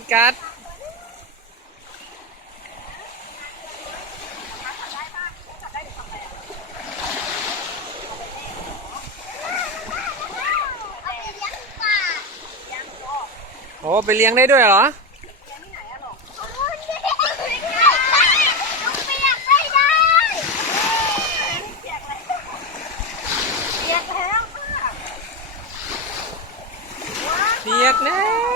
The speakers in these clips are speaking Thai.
ิกันโอ้ไปเลี้ยงได้ด้วยเหรอเนี่ย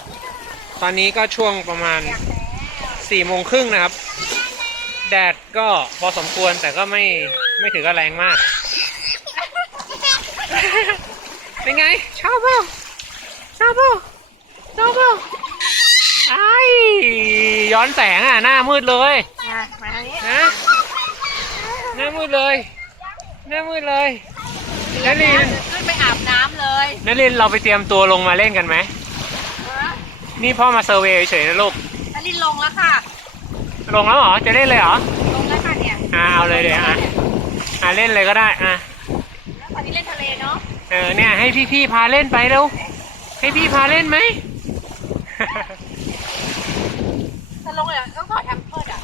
ตอนนี้ก็ช่วงประมาณสี่โมงครึ่งนะครับแดดก็พอสมควรแต่ก็ไม่ไม่ถือก็แรงมาก เป็นไงชอบป่ะชอบป่ะชอบป่ไอ้ย้อนแสงอ่ะหน้ามืดเลยฮะหน้ามืดเลยหน้ามืดเลยนารินขึ้นไปอาบน้ำเลยนารินเราไปเตรียมตัวลงมาเล่นกันไหมนี่พ่อมาเซอร์เวยเฉยนะลูกอันนี้ลงแล้วค่ะ ลงแล้วเหรอ จะเล่นเลยเหรอ ลงแล้วค่ะเนี่ยอ่าเอาเลยเดี๋ยวอ่ะอ่าเล่นเลยก็ได้อ่ะแล้วตอนนี้เล่นทะเลเนาะ เออเนี่ยให้พี่พี่พาเล่นไปเร็ว ให้พี่พาเล่นไหมจะลงเลยอต้องขอแทำเพื่อนอ่ะ